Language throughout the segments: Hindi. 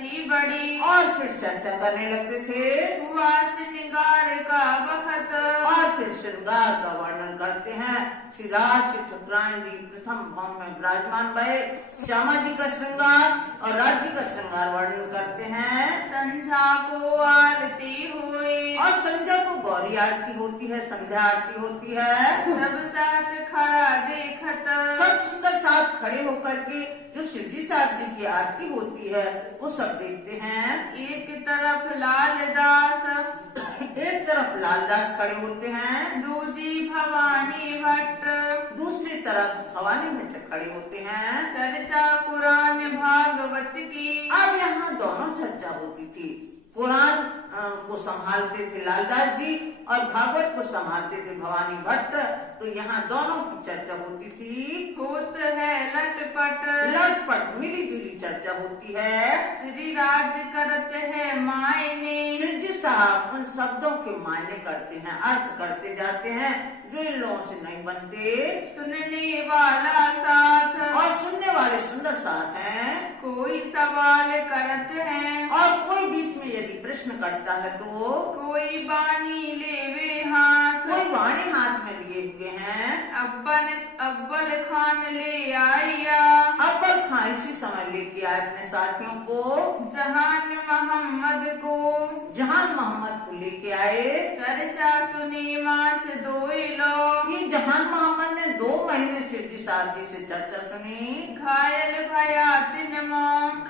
अति बड़ी। और फिर चर्चा करने लगते थे। हुआ श्रृंगार का बखत। और फिर श्रृंगार का वर्णन करते हैं। श्री राज श्री ठकुराइन जी प्रथम भवन में विराजमान भये। श्यामा जी का श्रृंगार और राज्य का श्रृंगार वर्णन करते हैं। संध्या को आरती हुई। और संध्या को गौरी आरती होती है, संध्या आरती होती है। सब साथ खड़ा देखत। सब सुंदर साथ खड़े होकर के जो शिवजी साहब जी की आरती होती है वो सब देखते हैं। एक तरफ लाल दास। एक तरफ लालदास खड़े होते हैं। दूजी भवानी भट्ट। दूसरी तरफ भवानी भट्ट खड़े होते हैं। चर्चा पुराण भागवत की। अब यहाँ दोनों चर्चा होती थी। पुराण को संभालते थे लालदास जी और भागवत को संभालते थे भवानी भट्ट। तो यहाँ दोनों की चर्चा होती थी। होत है लटपट। लटपट मिली जुली चर्चा होती है। श्री राज करते हैं मायने। शिवजी साहब उन शब्दों के मायने करते हैं, अर्थ करते जाते हैं जो इन लोगों से नहीं बनते। सुनने वाला साथ। और सुनने वाले सुंदर साथ हैं। कोई सवाल करते हैं। और कोई बीच में यदि प्रश्न करता है तो कोई बानी लेवे हाथ। कोई वाणी हाथ में लिए हुए हैं। अव्वल खान ले आया। अव्वल खान इसी समय लेके आए अपने साथियों को। जहान मोहम्मद को। जहान मोहम्मद को लेके आए। चर्चा सुनी मास दोई लोग। ये जहान मोहम्मद ने 2 महीने शिवजी साहब जी से चर्चा सुनी। घायल भया दिन में।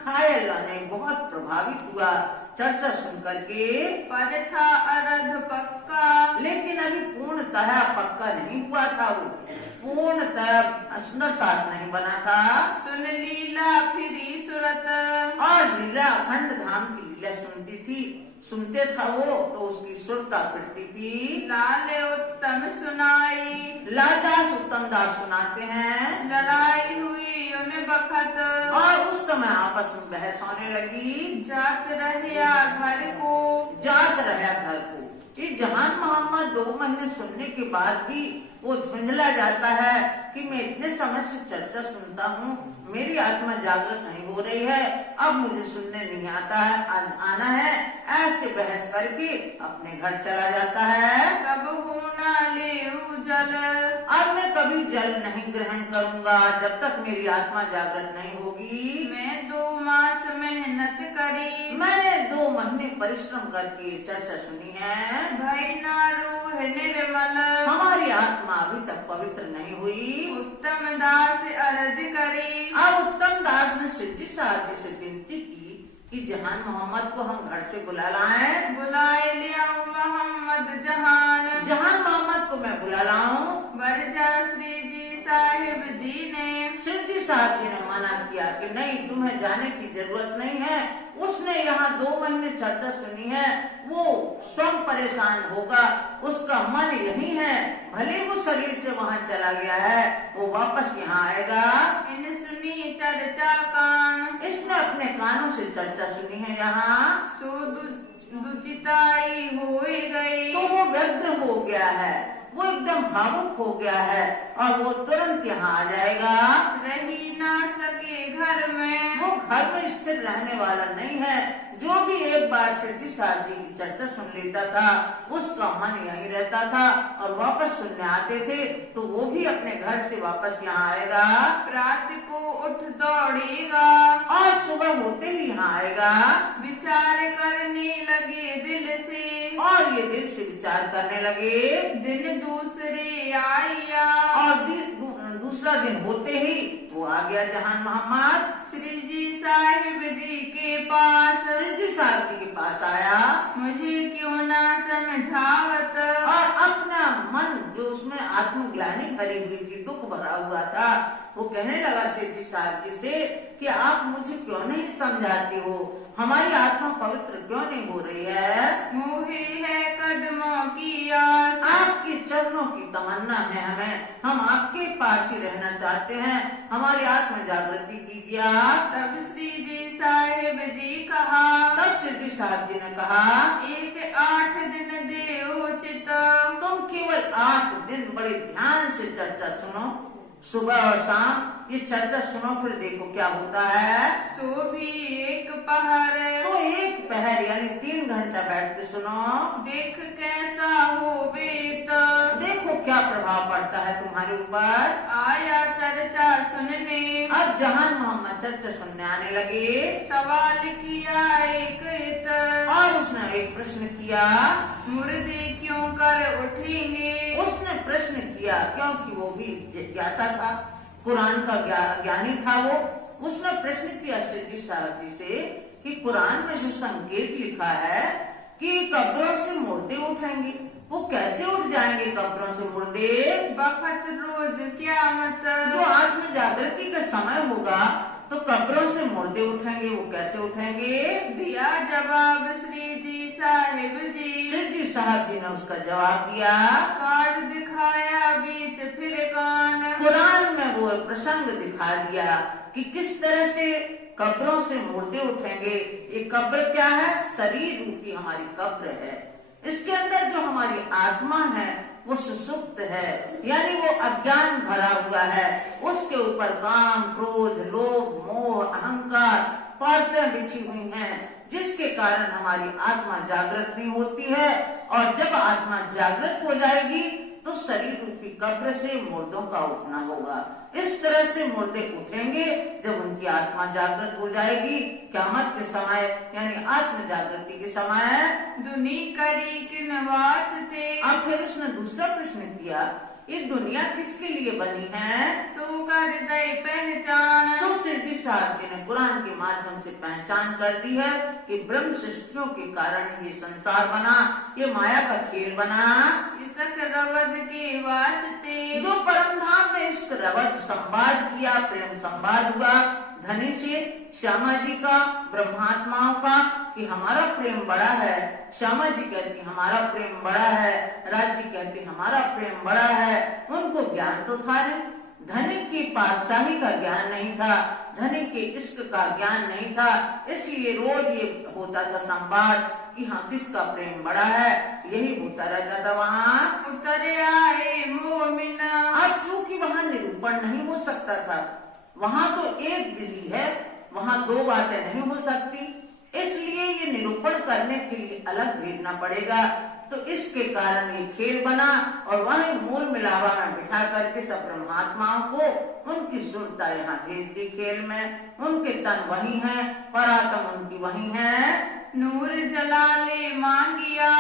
घायल ने बहुत प्रभावित हुआ चर्चा सुन करके। पर था अर्ध पक्का। लेकिन अभी पूर्णतः पक्का नहीं हुआ था, वो पूर्णतः सुंदर साथ नहीं बना था। सुन लीला फिरी सुरत। और लीला अखंड धाम की लीला सुनती थी, सुनते था वो तो उसकी सुरता फिरती थी। लाल उत्तम सुनाई। लालदास उत्तम दास सुनाते हैं। लड़ाई हुई उन बखत। और उस समय आपस में बहस होने लगी। जात रहिया घर को। जात रहा घर को। ये जहान मोहम्मद 2 महीने सुनने के बाद भी वो झुंझला जाता है कि मैं इतने समय से चर्चा सुनता हूँ, मेरी आत्मा जागृत नहीं हो रही है, अब मुझे सुनने नहीं आता है, आना है। ऐसे बहस करके अपने घर चला जाता है। कब होना ले जल। अब मैं कभी जल नहीं ग्रहण करूँगा जब तक मेरी आत्मा जागृत नहीं होगी। मैं 2 मास मेहनत करी। मैंने 2 महीने परिश्रम करके चर्चा सुनी है। भई ना रूह निर्मल। हमारी आत्मा अभी तक पवित्र नहीं हुई। उत्तम दास अर्ज करी। अब उत्तम दास ने शिवजी साहब जी से विनती की कि जहान मोहम्मद को हम घर से बुला लाएं। बुलाए लिया मोहम्मद जहान। जहान मोहम्मद को मैं बुला लाऊं। बरजा श्री जी साहिब जी ने। शिवजी साहब जी ने मना किया कि नहीं, तुम्हें जाने की जरूरत नहीं है। उसने यहाँ 2 महीने चर्चा सुनी है, वो स्वयं परेशान होगा, उसका मन यही है, भले वो शरीर से वहाँ चला गया है, वो वापस यहाँ आएगा। इन सुनी चर्चा कान। इसने अपने कानों से चर्चा सुनी है यहाँ। सो दुचिताई हो गई। सो वो व्यग्र हो गया है, वो एकदम भावुक हो गया है और वो तुरंत यहाँ आ जाएगा। रही ना सके घर में। वो घर में स्थिर रहने वाला नहीं है। जो भी एक बार शिवजी साहब जी की चर्चा सुन लेता था उसका मन यहीं रहता था और वापस सुनने आते थे तो वो भी अपने घर से वापस यहाँ आएगा। रात को उठ दौड़ेगा। और सुबह होते ही यहाँ आएगा। विचार करने लगे दिल से। और ये दिल से विचार करने लगे। दिन दूसरे आया। और दूसरा दिन होते ही वो आ गया जहान मोहम्मद। श्री जी साहिब जी के पास। शिवजी साहब जी के पास आया। मुझे क्यों ना समझावत। और अपना मन जो उसमें आत्मग्लानि भरी हुई थी, दुख भरा हुआ था, वो कहने लगा शिवजी साहब जी से कि आप मुझे क्यों नहीं समझाते हो, हमारी आत्मा पवित्र क्यों नहीं हो रही है। मोहे है कदमों की आस। आपके चरणों की तमन्ना है हमें, हम आपके पास ही रहना चाहते हैं, हमारी आत्मा जागृति कीजिए आप। तब श्री जी साहिब जी कहा। तब शिवजी साहब जी ने कहा, एक 8 दिन दे उचित। तुम केवल 8 दिन बड़े ध्यान से चर्चा सुनो। सुबह और शाम ये चर्चा सुनो, फिर देखो क्या होता है। सो भी एक पहर, सो एक पहर यानी 3 घंटा बैठ के सुनो, देख कैसा हो बेत, देखो क्या प्रभाव पड़ता है तुम्हारे ऊपर। आया चर्चा सुनने, अब जहान मोहम्मद चर्चा सुनने आने लगे, सवाल किया एक इत, और उसने एक प्रश्न किया, मुर्दे क्यों कर उठेंगे। उसने प्रश्न किया क्योंकि वो भी ज्ञाता था, कुरान का ज्ञानी था वो। उसने प्रश्न किया सिद्दी साहब जी से कि कुरान में जो संकेत लिखा है कि कब्रों से मुर्दे उठेंगे, वो कैसे उठ जाएंगे कब्रों से मुर्दे। बखत रोज क्यामत, जो आत्म जागृति का समय होगा तो कब्रों से मुर्दे उठेंगे, वो कैसे उठेंगे। दिया जवाब श्री जी साहिब जी, सिद्दी साहब जी ने उसका जवाब दिया, कार्ड दिखाया बीच फिर कान, कुरान में वो प्रसंग दिखा दिया कि किस तरह से कब्रों से मुर्दे उठेंगे। ये कब्र क्या है, शरीर रूपी हमारी कब्र है। इसके अंदर जो हमारी आत्मा है वो सुसुप्त है, यानी वो अज्ञान भरा हुआ है। उसके ऊपर काम, क्रोध, लोभ, मोह, अहंकार परतें बिछी हुई हैं, जिसके कारण हमारी आत्मा जागृत नहीं होती है। और जब आत्मा जागृत हो जाएगी तो शरीर रूपी कब्र से मुर्दों का उठना होगा। इस तरह से मुर्दे उठेंगे जब उनकी आत्मा जागृत हो जाएगी, क़यामत के समय यानी आत्म जागृति के समय। दुनी करी किन वास्ते, अब फिर उसने दूसरा प्रश्न किया, ये दुनिया किसके लिए बनी है। सो कर दे पहचान, सो सिद्दी साहब जी ने कुरान के माध्यम से पहचान कर दी है कि ब्रह्म सृष्टियों के कारण ये संसार बना, ये माया का खेल बना। इसक रवद के वास्ते, जो परमधाम में इश्क रवद संवाद किया, प्रेम संवाद हुआ धनी से श्यामा जी का, ब्रह्मात्माओं का कि हमारा प्रेम बड़ा है। श्यामा जी कहती हमारा प्रेम बड़ा है, राज जी कहती हमारा प्रेम बड़ा है। उनको ज्ञान तो था नहीं, धनी की पातशाही का ज्ञान नहीं था, धनी के इश्क का ज्ञान नहीं था, इसलिए रोज ये होता था संवाद कि हाँ किसका प्रेम बड़ा है, यही होता रहता था वहाँ। उतर आए मोमिन, अब चूंकि वहाँ निरूपण नहीं हो सकता था, वहाँ तो एक दिली है, वहाँ 2 बातें नहीं हो सकती, इसलिए ये निरूपण करने के लिए अलग भेजना पड़ेगा। तो इसके कारण ये खेल बना और वहीं मूल मिलावा में बिठा करके सब ब्रह्मात्माओं को उनकी सुरता यहाँ भेज दी खेल में। उनके तन वही हैं, परात्म उनकी वही है। नूर जलाले मांगिया,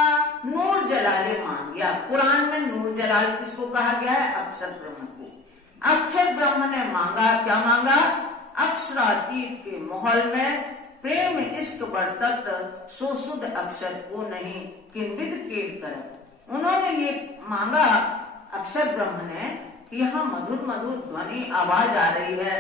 नूर जलाले मांगिया, कुरान में नूर जलाल किसको कहा गया है, अक्षर ब्रह्म को। अक्षर ब्रह्म ने मांगा, क्या मांगा, अक्षरातीत के महल में प्रेम इश्क बरतत सो सुध अक्षर को नहीं किंबित केल कर। उन्होंने ये मांगा अक्षर ब्रह्म ने कि यहाँ मधुर मधुर ध्वनि आवाज आ रही है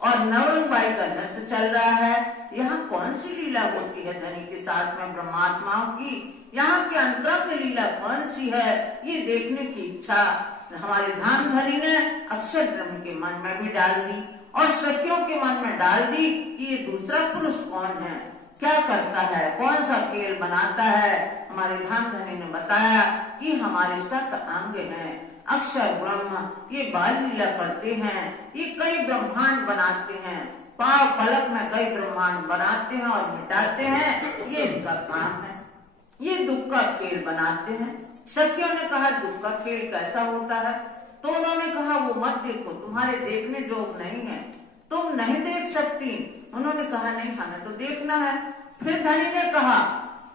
और नवरंगबाई का नृत्य चल रहा है। यहाँ कौन सी लीला होती है धनी के साथ में ब्रह्मात्माओं की, यहाँ के अंतरा की लीला कौन सी है, ये देखने की इच्छा हमारे धाम धनी ने अक्षर ब्रह्म के मन में भी डाल दी और सखियों के मन में डाल दी कि ये दूसरा पुरुष कौन है, क्या करता है, कौन सा खेल बनाता है। हमारे धाम धनी ने बताया कि हमारे 7 अंग हैं, अक्षर ब्रह्म ये बाल लीला करते हैं, ये कई ब्रह्मांड बनाते हैं, पाव पलक में कई ब्रह्मांड बनाते हैं और मिटाते हैं, ये इनका काम है। ये दुख का खेल बनाते हैं। सखियों ने कहा दुख का खेल कैसा होता है, तो उन्होंने कहा वो मत देखो, तुम्हारे देखने जोग नहीं है, तुम नहीं देख सकती। उन्होंने कहा नहीं हमें तो देखना है। फिर धनी ने कहा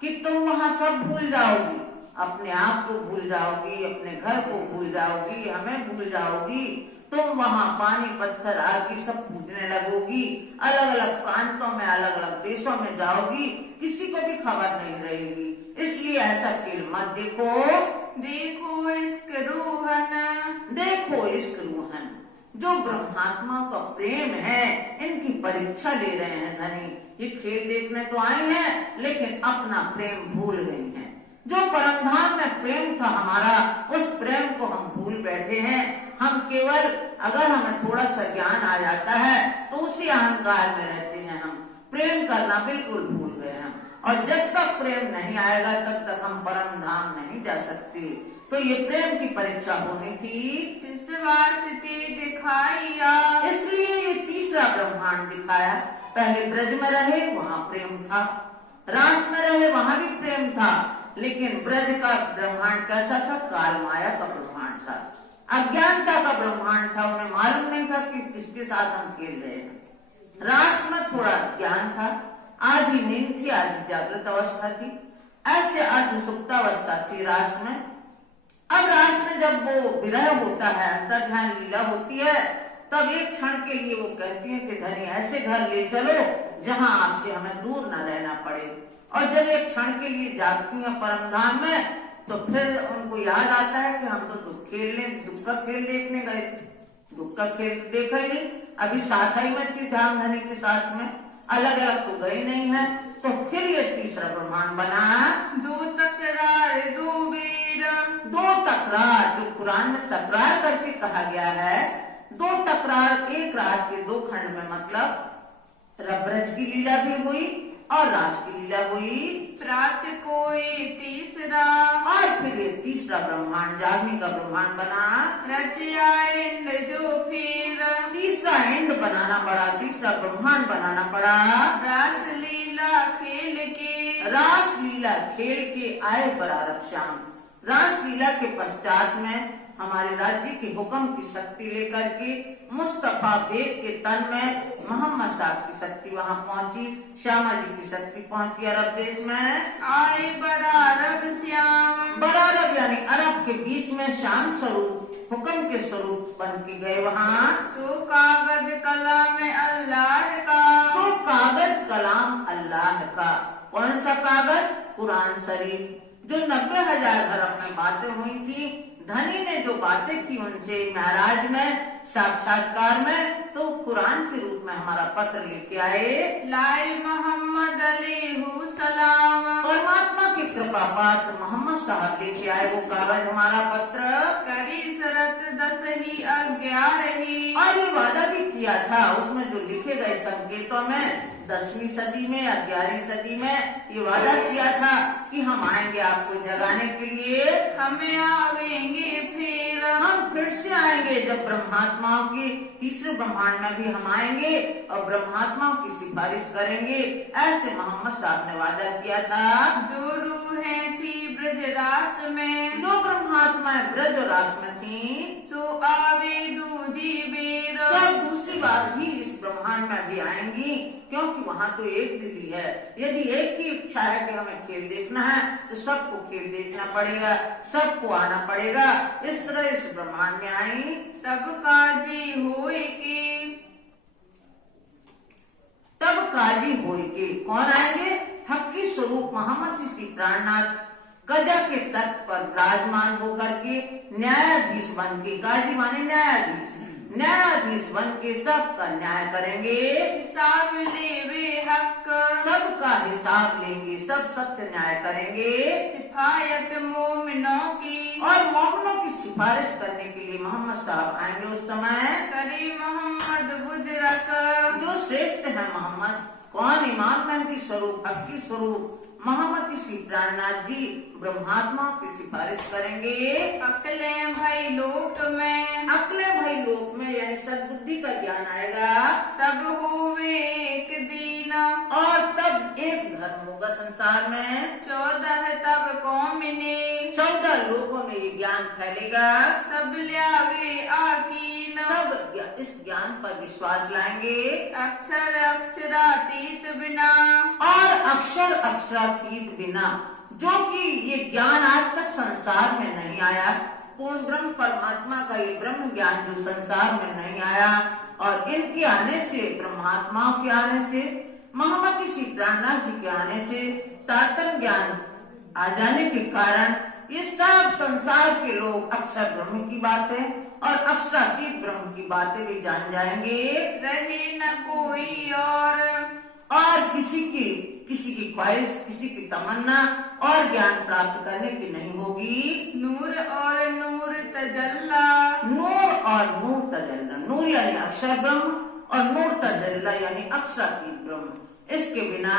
कि तुम वहाँ सब भूल जाओगी, अपने आप को भूल जाओगी, अपने घर को भूल जाओगी, हमें भूल जाओगी, तुम वहाँ पानी पत्थर आदि सब पूजने लगोगी, अलग अलग प्रांतों में अलग अलग देशों में जाओगी, किसी को भी खबर नहीं रहेगी। इसलिए ऐसा खेल मत देखो। देखो इश्क रूहन, देखो इश्क रूहन, जो ब्रह्मात्मा का प्रेम है इनकी परीक्षा ले रहे हैं धनी। ये खेल देखने तो आए हैं लेकिन अपना प्रेम भूल गई हैं। जो परमधाम में प्रेम था हमारा, उस प्रेम को हम भूल बैठे हैं। हम केवल अगर हमें थोड़ा सा ज्ञान आ जाता है तो उसी अहंकार में रहते हैं, हम प्रेम करना बिल्कुल भूल गए हैं। और जब तक प्रेम नहीं आएगा तब तक हम परम धाम नहीं जा सकते। तो ये प्रेम की परीक्षा होनी थी, इस वास्ते दिखाइया। इसलिए ये तीसरा ब्रह्मांड दिखाया। पहले ब्रज में रहे वहाँ प्रेम था, रास में रहे वहाँ भी प्रेम था, लेकिन ब्रज का ब्रह्मांड कैसा था? काल माया का ब्रह्मांड था, अज्ञानता का ब्रह्मांड था। उन्हें मालूम नहीं था कि किसके साथ हम खेल रहे हैं। रास में थोड़ा ज्ञान था, आधी नींद थी, आधी जागृत अवस्था थी, ऐसे अर्ध सुप्तावस्था थी रास में। अब रास में जब वो विरह होता है, अंतर ध्यान लीला होती है, तब एक क्षण के लिए वो कहती है कि धनी ऐसे घर ले चलो जहां आपसे हमें दूर न रहना पड़े। और जब एक क्षण के लिए जागती है परम धाम में, तो फिर उनको याद आता है कि हम तो दुख का खेल देखने गए थे, दुख का खेल देखा ही नहीं, अभी साथ ही में थी धाम धनी के साथ में, अलग अलग तो गई नहीं है। तो फिर ये तीसरा ब्रह्मांड बना। दो तकरार दो वीर, दो तकरार, जो कुरान में तकरार करके कहा गया है, दो तकरार एक रात के दो खंड में, मतलब रब्रज की लीला भी हुई और रास की लीला हुई। प्रात कोई तीसरा, और फिर ये तीसरा ब्रह्मांड जागने का ब्रह्मांड बना। रचया इंद्र जो फिर, तीसरा इंद्र बनाना पड़ा, तीसरा ब्रह्मांड बनाना पड़ा। रास लीला खेल के, रास लीला खेल के आए बरारब श्याम। रास लीला के पश्चात में हमारे राज्य के हुक्म की शक्ति लेकर के मुस्तफा बेग के तन में मोहम्मद साहब की शक्ति वहाँ पहुँची, श्यामा जी की शक्ति पहुँची अरब देश में। आए बरारब श्याम, बरारब यानी अरब के बीच में श्याम स्वरूप, हुक्म के स्वरूप बन के गए वहाँ। सो कागज कलाम अल्लाह का, सो कागज कलाम अल्लाह का। कौन सा कागज? कुरान शरीफ। जो 90,000 धर्म में बातें हुई थी, धनी ने जो बातें की उनसे महराज में साक्षात्कार में, तो कुरान के रूप में हमारा पत्र लेके आए। लाई मोहम्मद अलैहि सलाम, परमात्मा की कृपा पात्र मोहम्मद साहब लेके आए वो कागज, हमारा पत्र। करी शरत 10 ही 11 ही, और ये वादा भी किया था उसमें जो लिखे गए संकेतों में, 10वीं सदी में या 11वीं सदी में ये वादा किया था कि हम आएंगे आपको जगाने के लिए। हमें आवेंगे फिर, हम फिर से आएंगे जब ब्रह्मात्माओं की तीसरे ब्रह्मांड में भी हम आएंगे और ब्रह्मात्माओं की सिफारिश करेंगे, ऐसे मोहम्मद साहब ने वादा किया था। जो रूहें थी ब्रजरास में, जो ब्रह्मात्माएं ब्रज और रास में थी, सो आवे दूजी बेर, सब दूसरी बार भी इस ब्रह्मांड में भी आएंगी, क्योंकि वहाँ तो एक दिल ही है। यदि एक की इच्छा है कि हमें खेल देखना है तो सबको खेल देखना पड़ेगा, सबको आना पड़ेगा। इस तरह इस ब्रह्मांड में आई। तब काजी होए के, तब काजी होए के कौन आएंगे? हक्की स्वरूप मोहम्मद श्री प्राणनाथ कजा के तट पर विराजमान होकर के न्यायाधीश बन के, काजी माने न्यायाधीश, न्यायाधीश बन के सबका न्याय करेंगे, हिसाब लेवे हक, सबका हिसाब लेंगे, सब सत्य न्याय करेंगे। सिफायत मोमिनों की, और मोमिनों की सिफारिश करने के लिए मोहम्मद साहब आएंगे उस समय। करी मोहम्मद बुजरक, जो श्रेष्ठ है मोहम्मद, कौन? इमाम मेहदी स्वरूप, हक्की स्वरूप मोहम्मद श्री प्राणनाथ जी ब्रह्मात्मा की सिफारिश करेंगे। अकले भाई लोक में, अकले भाई लोक में यानी सद्बुद्धि का ज्ञान आएगा। सब होवे एक दिन, और तब एक धर्म होगा संसार में। 14 तब कौमिने, 14 लोगों में ये ज्ञान फैलेगा। सब ल्यावे आकीन, सब इस ज्ञान पर विश्वास लाएंगे। अक्षर अक्षरातीत बिना, और अक्षर अक्षरातीत बिना, जो कि ये ज्ञान आज तक संसार में नहीं आया। पूर्ण ब्रह्म परमात्मा का ये ब्रह्म ज्ञान जो संसार में नहीं आया, और इनके आने से, ब्रह्मात्माओं के आने से, मोहम्मद श्री प्राणनाथ जी के आने से तारतम्य ज्ञान आ जाने के कारण ये सब संसार के लोग अक्षर ब्रह्म की बातें और अक्षरातीत ब्रह्म की बातें भी जान जाएंगे। रहे न कोई और किसी की ख्वाहिश, किसी की तमन्ना और ज्ञान प्राप्त करने की नहीं होगी। नूर और नूर तजल्ला, नूर और नूर तजल्ला, नूर यानी अक्षर ब्रह्म और नूर तजल्ला यानी अक्षरातीत ब्रह्म, इसके बिना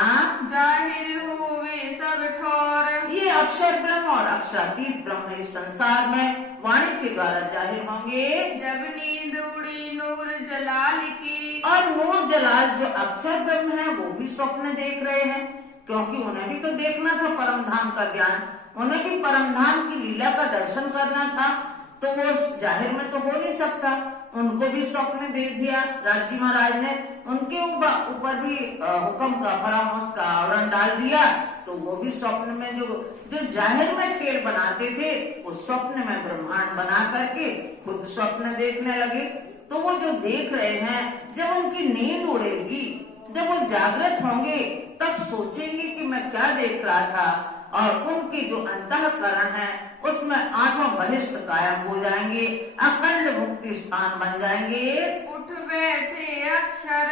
जाहिर हुए सब ठोर। ये अक्षर ब्रह्म और अक्षरातीत ब्रह्म इस संसार में वाणी के द्वारा जाहिर होंगे। जब नींद उड़ी नूर जलाल की, और नूर जलाल जो अक्षर ब्रह्म है वो भी स्वप्न देख रहे हैं, क्योंकि उन्हें भी तो देखना था परम धाम का ज्ञान, उन्हें भी परम धाम की लीला का दर्शन करना था, तो वो जाहिर में तो हो नहीं सकता। उनको भी स्वप्न दे दिया राज जी महाराज ने, उनके ऊपर भी हुक्म का परामर्श का आवरण डाल दिया, तो वो भी स्वप्न में जो जाहिर में खेल बनाते थे वो स्वप्न में ब्रह्मांड बना करके खुद स्वप्न देखने लगे। तो वो जो देख रहे हैं, जब उनकी नींद उड़ेगी, जब वो जागृत होंगे, तब सोचेंगे कि मैं क्या देख रहा था, और उनकी जो अंतःकरण है उसमें आठों बहिष्ठ कायम हो जाएंगे, अखंड मुक्ति स्थान बन जाएंगे। उठ बैठे अक्षर,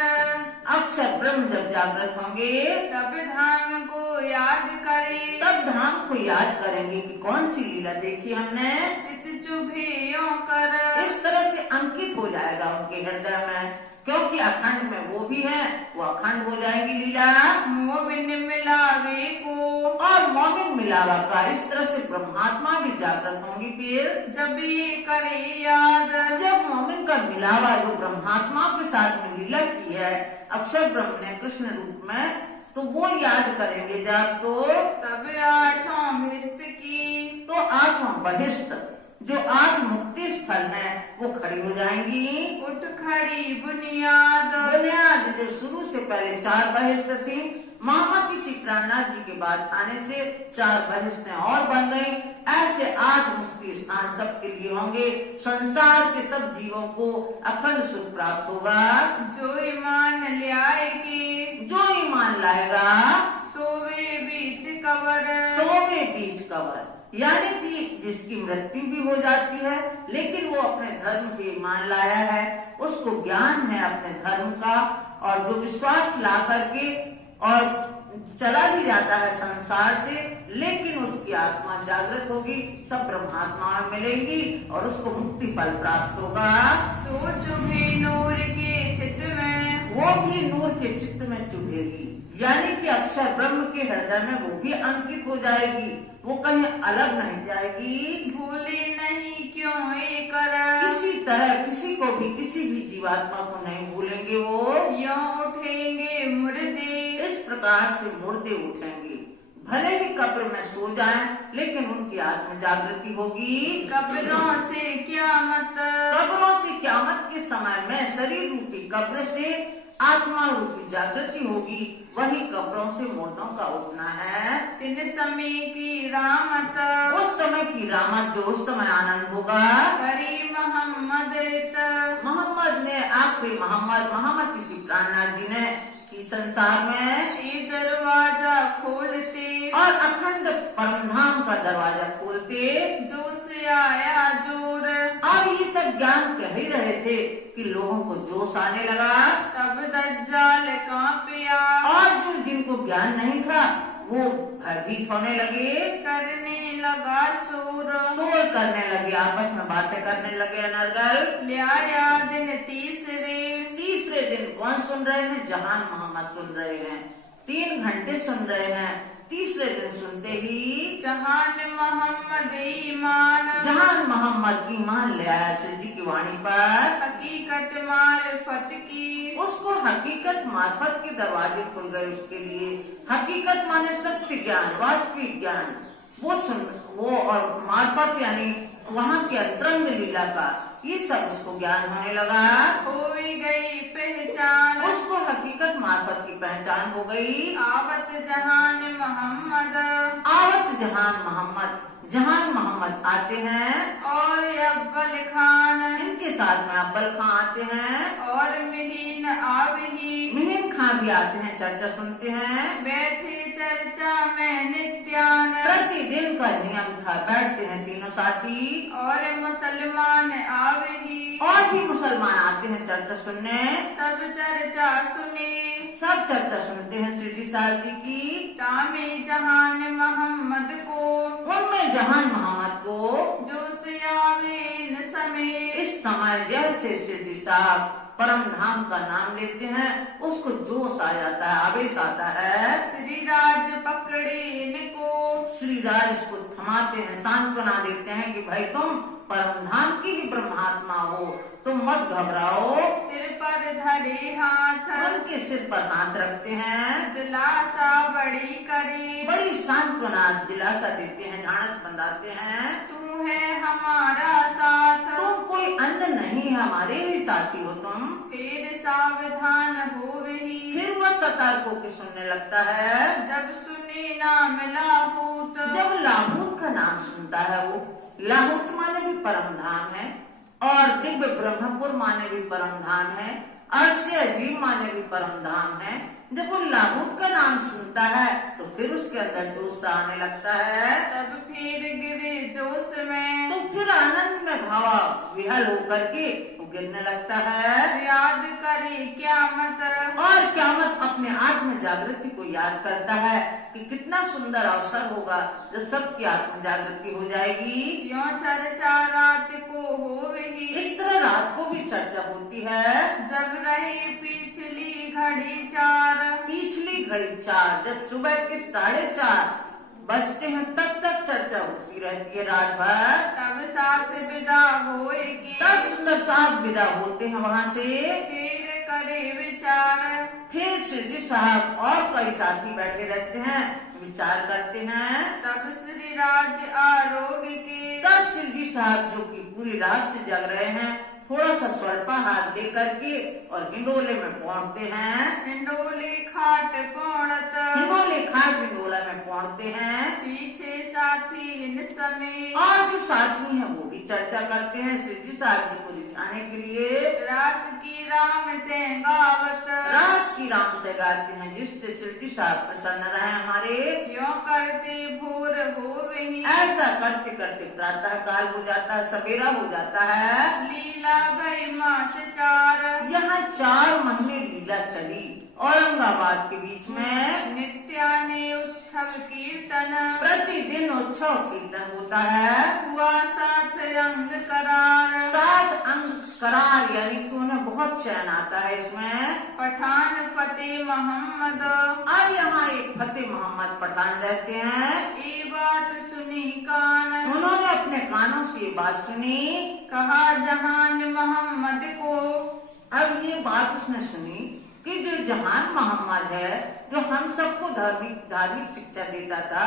अक्षर ब्रह्म जब जागृत होंगे तब धाम को याद करे। तब धाम को याद करेंगे कि कौन सी लीला देखी हमने, चित चुभे यों कर। इस तरह से अंकित हो जाएगा उनके हृदय में, क्योंकि अखंड में वो भी है, वो अखंड हो जाएंगी लीला। मोबिन मिलावे को, और मोमिन मिलावा का इस तरह से ब्रह्मात्मा भी जागृत होंगी। फिर जब ये करे याद, जब मोमिन का मिलावा जो ब्रह्मात्मा के साथ में लीला की है अक्षर ब्रह्म ने कृष्ण रूप में, तो वो याद करेंगे जब, तो तब आठों भ्रष्ट की, तो आत्मा बहिष्ठ जो आठ मुक्ति स्थल है वो खड़ी हो जाएंगी। उठ खड़ी बुनियाद, बुनियाद जो शुरू से पहले चार बहिष्ठ थी, महामती श्री प्राणनाथ जी के बाद आने से चार बहिष्ठें और बन गई। ऐसे आठ मुक्ति स्थान सबके लिए होंगे, संसार के सब जीवों को अखंड सुख प्राप्त होगा। जो ईमान लाएगी, जो ईमान लाएगा सोवे बीच कबर, सोवे बीच कवर, यानी कि जिसकी मृत्यु भी हो जाती है लेकिन वो अपने धर्म पे ईमान लाया है, उसको ज्ञान है अपने धर्म का, और जो विश्वास ला करके और चला भी जाता है संसार से, लेकिन उसकी आत्मा जागृत होगी, सब ब्रह्मात्मा में मिलेंगी और उसको मुक्ति फल प्राप्त होगा। सोच भी नूर के चित्त में, वो भी नूर के चित्त में चुभेगी, यानी कि अक्षर ब्रह्म के हृदय में वो भी अंकित हो जाएगी, वो कहीं अलग नहीं जाएगी। भूले नहीं क्यों ये कर, किसी तरह किसी को भी, किसी भी जीवात्मा को नहीं भूलेंगे वो। यों उठेंगे मुर्दे, इस प्रकार से मुर्दे उठेंगे, भले ही कब्र में सो जाएं, लेकिन उनकी आत्म जागृति होगी। कब्रों से क्यामत, कब्रों से क्यामत के समय में शरीर रूपी कब्र से आत्मा रूपी जागृति होगी, वही कब्रों से मुर्दों का उठना है। तिन समय की रामत, उस समय की रामत जो उस समय आनंद होगा। करी मोहम्मद मोहम्मद ने आखिरी मोहम्मद श्री प्राणनाथ जी ने की संसार में ये दरवाजा खोलते, और अखंड परमधाम का दरवाजा खोलते, जो से आया जोर, और ये सब ज्ञान कह ही रहे थे कि लोगों को जोश आने लगा। तब दज्जाल कांपिया, और जो जिनको ज्ञान नहीं था वो भयभीत होने लगे, करने लगा शोर, शोर करने लगे, आपस में बातें करने लगे अनर्गल। लिया दिन तीसरे दिन कौन सुन रहे हैं? जहान मोहम्मद सुन रहे हैं, 3 घंटे सुन रहे हैं। तीसरे दिन सुनते ही जहान मोहम्मद की मान ले आया श्री जी की वाणी पर, हकीकत मार्फत की, उसको हकीकत मार्फत के दरवाजे खुल गए उसके लिए। हकीकत माने सत्य ज्ञान, वास्तविक ज्ञान, वो और मार्फत यानी वहाँ की अंतरंग लीला का, ये सब उसको ज्ञान होने लगा। हो गई पहचान, उसको हकीकत मार्फत की पहचान हो गई। आवत जहान मोहम्मद, आवत जहान मोहम्मद आते हैं, और अव्वल खान, इनके साथ में अव्वल खां आते हैं, और मिहीन आबही, मिहिन खां भी आते हैं, चर्चा सुनते हैं। बैठे चर्चा में नित्यान, प्रतिदिन का नियम था, बैठते हैं तीनों साथी। और मुसलमान आबही, और भी मुसलमान आते हैं चर्चा सुनने। सब चर्चा सुने, सब चर्चा सुनते हैं श्री जी साहब जी की। तामे जहान मोहम्मद को, उनमें जहान मोहम्मद को जो से आवे न समय, इस समय जैसे श्री जी साहब परम धाम का नाम लेते हैं उसको जोश आ जाता है, आवेश आता है। श्री राज पकड़े इनको, श्री राज इसको थमाते हैं, सांत्वना देते हैं कि भाई तुम परम धाम की भी ब्रह्मात्मा हो, तुम मत घबराओ। सिर पर धरे हाथ, उनके सिर पर हाथ रखते हैं, दिलासा बड़ी करे, बड़ी सांत्वना दिलासा देते हैं, ढांढस बंधाते हैं। तू है हमारा साथ, तुम कोई अन्य नहीं, हमारे ही साथी हो तुम। फिर सावधान हो रही, फिर वह सतर्क होकर सुनने लगता है। जब सुने नाम लाहूत, जब लाहूत का नाम सुनता है, वो लाहूत माने भी परम धाम है और दिव्य ब्रह्मपुर माने भी परम धाम है, अर्श अजीब माने भी परम धाम है। जब वो लाहूत का नाम सुनता है तो फिर उसके अंदर जोश आने लगता है। तब फिर गिरे जोश में, तो फिर आनंद में भावा विहल होकर के वो गिरने लगता है। याद करे क़यामत, और क़यामत अपने आत्म जागृति को याद करता है कि कितना सुंदर अवसर होगा जब सबकी आत्म जागृति हो जाएगी। यों चर्चा रात को हो रही, इस तरह रात को भी चर्चा होती है। जब रही पिछली घड़ी चार, पिछली घड़ी 4, जब सुबह के 4:30 बजते हैं तब तक चर्चा होती रहती है रात भर। तब साथ विदा होएगी, तब सुंदर साहब विदा होते हैं वहाँ से। फिर करे विचार, फिर सिद्धि साहब और कई साथी बैठे रहते हैं, विचार करते हैं। तब श्री राज आरोग्य के, तब सिद्धि साहब जो कि पूरी रात से जग रहे हैं, थोड़ा सा स्वल्पाहार दे करके और हिंडोले में पहुंचते हैं। हिंडोले खाट पौड़त, हिंडोले खाट हिंडोला में पहुंचते हैं। पीछे साथी इन समय, और जो साथी हैं वो भी चर्चा करते हैं सिद्धि साहब जी को रिझाने के लिए। रास की राम ते गावत, रास की राम ते गाते हैं जिससे सिद्धि साहब प्रसन्न रहे हमारे। यों करते भोर हो रही, ऐसा करते करते प्रातः काल हो जाता है, सवेरा हो जाता है। लीला भई मास चार, यहाँ 4 महीने लीला चली औरंगाबाद के बीच में। नित्याने उत्सव कीर्तन, प्रतिदिन उत्सव कीर्तन होता है। हुआ साथ रंग करार, 7 अंग करार, यानी कि उन्हें बहुत चैन आता है इसमें। पठान फतेह मोहम्मद, अब यहाँ एक फतेह मोहम्मद पठान रहते हैं। ये बात सुनी कान, उन्होंने अपने कानों से ये बात सुनी। कहा जहान मोहम्मद को, अब ये बात उसने सुनी कि जो जहान मोहम्मद है, जो हम सबको धार्मिक शिक्षा देता था,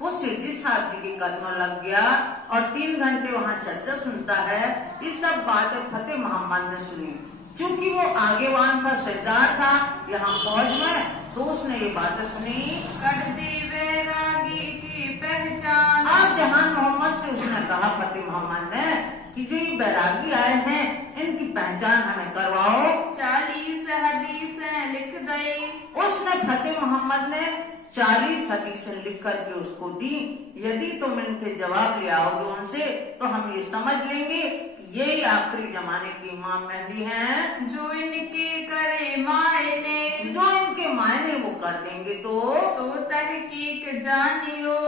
वो सिद्धि साहब जी के कदमों लग गया और 3 घंटे वहाँ चर्चा सुनता है। ये सब बातें फतेह मोहम्मद ने सुनी। चूंकि वो आगेवान था, सरदार था यहाँ फौज में, तो उसने ये बातें सुनी। कर दे वैरागी की पहचान, अब जहान मोहम्मद से उसने कहा, फतेह मोहम्मद ने, कि जो ये बैरागी आए हैं इनकी पहचान हमें करवाओ। 40 हदीसें लिख दई, उसने फतेह मोहम्मद ने 40 हदीसें लिख करके उसको दी। यदि तुम इनके जवाब ले आओगे उनसे तो हम ये समझ लेंगे कि यही आखिरी जमाने की इमाम मेहदी हैं। जो इनके करे मायने, जो इनके मायने वो कर देंगे तो तहकीक जानियो,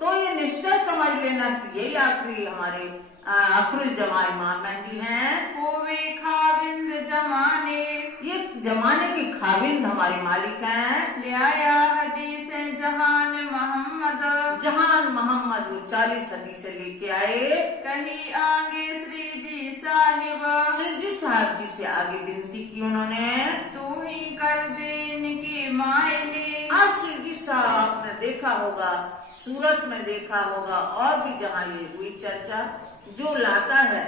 तो ये निश्चय समझ लेना कि यही आखिरी हमारे आखिरी जमा इमाम मेहदी हैं। होवे खाविंद जमाने, ये जमाने के खाविंद हमारे मालिक हैं। ले आया हदीस जहान मोहम्मद, जहान मोहम्मद वो 40 हदीसें लेके आए। कहीं आगे श्री जी साहिब, सिद्धि साहब जी से आगे विनती की उन्होंने। तू ही कर दे इनके मायने, अब सिद्धि साहब आपने देखा होगा, सूरत में देखा होगा और भी जहाँ ये हुई चर्चा, जो लाता है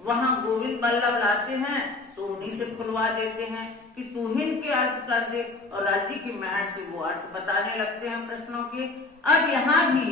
वहाँ गोविंद बल्लभ लाते हैं तो उन्हीं से खुलवा देते हैं कि तूहिन के अर्थ कर दे और राज्य की महर से वो अर्थ बताने लगते हैं प्रश्नों के। अब यहाँ भी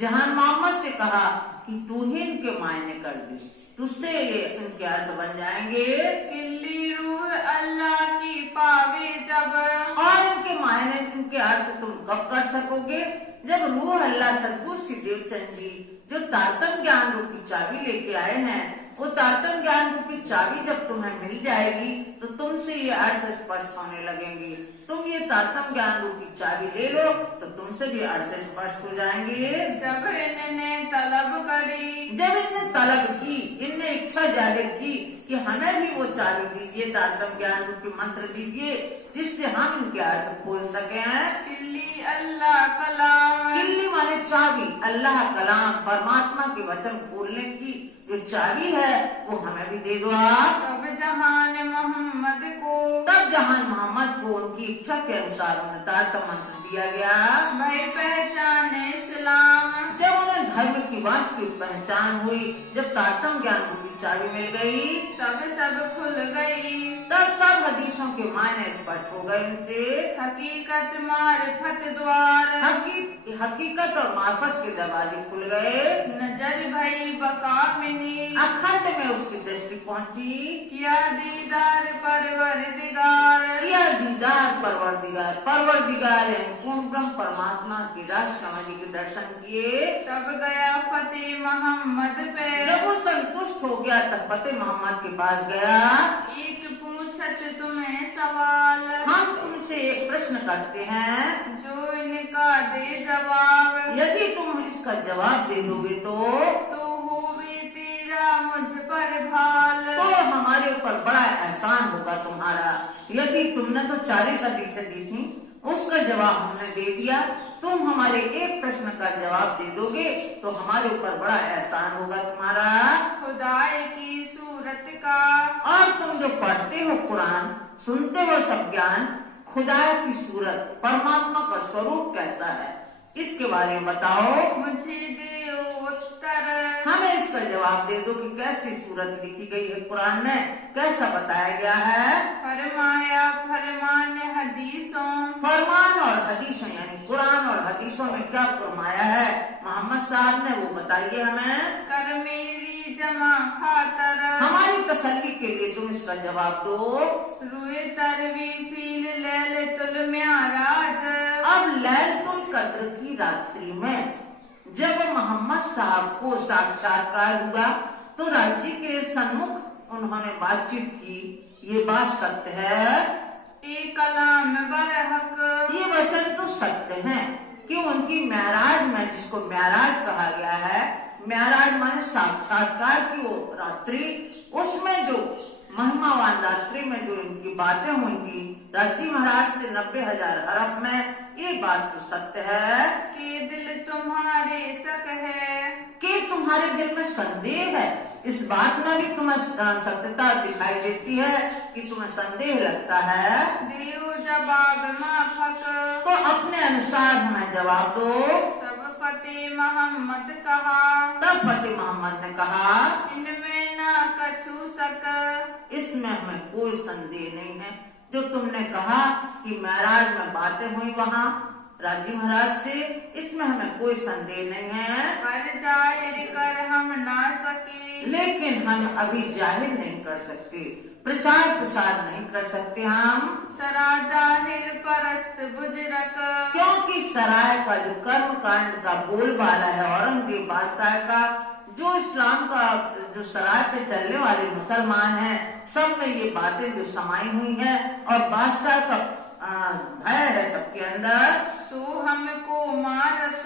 जहान मोहम्मद से कहा कि तूहिन के मायने कर दे, तुझसे ये इनके अर्थ बन जाएंगे। किल्ली रूह अल्लाह की पावे जब, और इनके मायने इनके अर्थ तुम कब कर सकोगे, जब रूह अल्लाह सदगुरु श्री देवचंद जी जो तारतम ज्ञान रूपी चाबी लेके आए हैं वो तारतम्य ज्ञान रूपी चाबी जब तुम्हें मिल जाएगी तो तुमसे ये अर्थ स्पष्ट होने लगेंगे। तुम ये तारतम्य ज्ञान रूपी चाबी ले लो तो तुमसे भी अर्थ स्पष्ट हो जाएंगे। जब इनने तलब करी, जब इनने तलब की, इनने इच्छा जाहिर की कि हमें भी वो चाबी दीजिए, तारतम्य ज्ञान रूपी मंत्र दीजिए जिससे हम इनके अर्थ खोल सके। किल्ली अल्लाह कलाम, किल्ली माने चाबी, अल्लाह कलाम परमात्मा के वचन खोलने की जो चाबी है वो हमें भी दे दो आप। तब जहान मोहम्मद को, तब जहान मोहम्मद को उनकी इच्छा के अनुसार उन्हें तारतम्य मंत्र दिया गया। भाई पहचान इस्लाम, जब उन्हें धर्म की वास्तविक पहचान हुई, जब तारतम्य ज्ञान रूपी चाबी मिल गई, तब सब खुल गई। तब सब हदीसों के मायने स्पष्ट हो गए उनसे। हकीकत मारिफत द्वार, हकीकत और मार्फत के दरवाजे खुल गए। नजर भई बका मिनी, अखंड में उसकी दृष्टि पहुंची। किया दीदार परवरदिगार, किया दीदार परवरदिगार, परवरदिगार यानी पूर्ण ब्रह्म परमात्मा की राज समाधि के दर्शन किए। तब गया फतेह मोहम्मद पे, जब वो संतुष्ट हो गया तब फतेह मोहम्मद के पास गया। एक पूछत तुम्हें सवाल, हम तुमसे एक प्रश्न करते हैं, जो इनका दे जवाब, यदि तुम इसका जवाब दे दोगे तो होवे तेरा मुझ पर भाल। हमारे ऊपर बड़ा एहसान होगा तुम्हारा। यदि तुमने तो 40 हदीसें दी थी, उसका जवाब हमने दे दिया, तुम हमारे एक प्रश्न का जवाब दे दोगे तो हमारे ऊपर बड़ा एहसान होगा तुम्हारा। खुदाई की सूरत का, और तुम जो पढ़ते हो कुरान, सुनते हो सब ज्ञान, खुदा की सूरत परमात्मा का स्वरूप कैसा है इसके बारे में बताओ। मुझे दे उत्तर, हमें इसका जवाब दे दो कि कैसी सूरत लिखी गई है कुरान में, कैसा बताया गया है। फरमाया फरमान हदीसों, फरमान और हदीसों यानी कुरान और हदीसों में क्या फरमाया है मोहम्मद साहब ने, वो बताइए हमें। कर मेरी जमा खातर, हमारी तसल्ली के लिए तुम इसका जवाब दो। रुए तरवी फील लैलतुल मिअराज, अब लैलतुल कद्र की रात्रि में जब मोहम्मद साहब को साक्षात्कार हुआ तो राज्य के सन्मुख उन्होंने बातचीत की। ये बात सत्य है, एक कलाम बरहक, ये वचन तो सत्य है कि उनकी मेराज में, जिसको मेराज कहा गया है, मेराज माने साक्षात्कार की वो रात्रि, उसमें जो महिमावान रात्रि में जो इनकी बातें हुई थी राजी महाराज से 90,000 अरब में, ये बात तो सत्य है। के दिल तुम्हारे शक है, कि तुम्हारे दिल में संदेह है, इस बात में भी तुम्हें सत्यता दिखाई देती है कि तुम्हें संदेह लगता है। देव जवाब माफक, तो अपने अनुसार हमें जवाब दो। तब फतेह मोहम्मद कहा, तब फतेह मोहम्मद ने कहा, इनमें ना कछु शक, इसमें हमें कोई संदेह नहीं है। जो तुमने कहा कि महराज में बातें हुई वहाँ राजी महाराज से, इसमें हमें कोई संदेह नहीं है। पर जाहिर कर हम ना सके, लेकिन हम अभी जाहिर नहीं कर सकते, प्रचार प्रसार नहीं कर सकते हम। सरा जाहिर परस्त बुजरक, क्योंकि सराय का जो कर्म कांड का बोलबाला है औरंगजेब बादशाह का, जो इस्लाम का जो सराय पे चलने वाले मुसलमान हैं, सब में ये बातें जो समाई हुई हैं और बादशाह का भय है सबके अंदर। सो हमको मारत,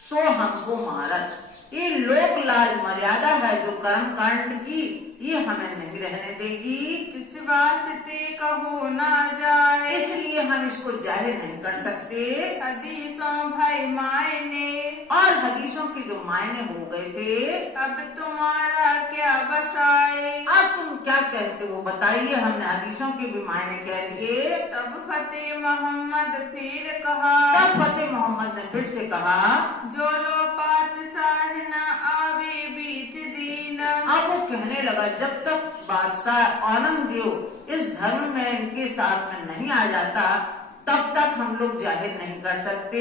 सो हमको मारत, ये लोक लाज मर्यादा है जो कर्म कांड की, ये हमें नहीं रहने देगी। किस वास्ते कहो ना जाए, इसलिए हम इसको जाहिर नहीं कर सकते। हदीसों भाई मायने, और हदीसों के जो मायने हो गए थे, अब तुम्हारा क्या बसाए। अब तुम क्या कहते हो बताइए, हमने हदीसों के भी मायने कह दिए। तब फतेह मोहम्मद फिर कहा, तब फतेह मोहम्मद ने फिर से कहा, जो लो पातशाह न आवे बीच दीन। अब वो कहने लगा, जब तक बादशाह औरंगजेब इस धर्म में इनके साथ में नहीं आ जाता तब तक हम लोग जाहिर नहीं कर सकते।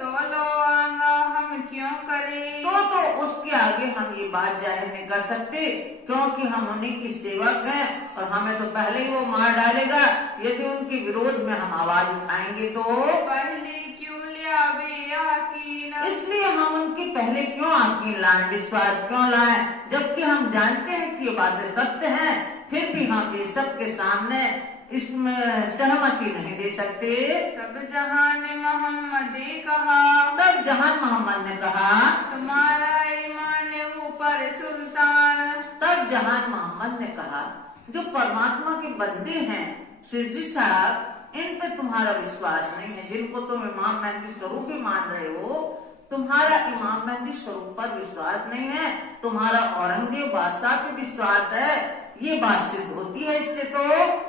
तो लो आंगा हम क्यों करें, तो उसके आगे हम ये बात जाहिर नहीं कर सकते, क्योंकि हम उन्हीं की सेवक हैं और हमें तो पहले ही वो मार डालेगा यदि उनके विरोध में हम आवाज उठाएंगे। तो पहले क्यों आवे यकीन। इसलिए हम उनके पहले क्यों यकीन लाएं, विश्वास क्यों लाएं, जबकि हम जानते हैं कि ये बातें सत्य हैं, फिर भी हम ये सबके सामने इसमें सहमति नहीं दे सकते। तब जहान मोहम्मद कहा, तब जहान मोहम्मद ने कहा, तुम्हारा ईमान ऊपर सुल्तान। तब जहान मोहम्मद ने कहा, जो परमात्मा के बंदे हैं सिरजी साहब, इन पे तुम्हारा विश्वास नहीं है, जिनको तुम इमाम मेहदी स्वरूप ही मान रहे हो, तुम्हारा इमाम मेहदी स्वरूप पर विश्वास नहीं है, तुम्हारा औरंगजेब बादशाह पे विश्वास है। ये बात सिद्ध होती है इससे। तो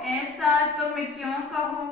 ऐसा तुम क्यों कहो।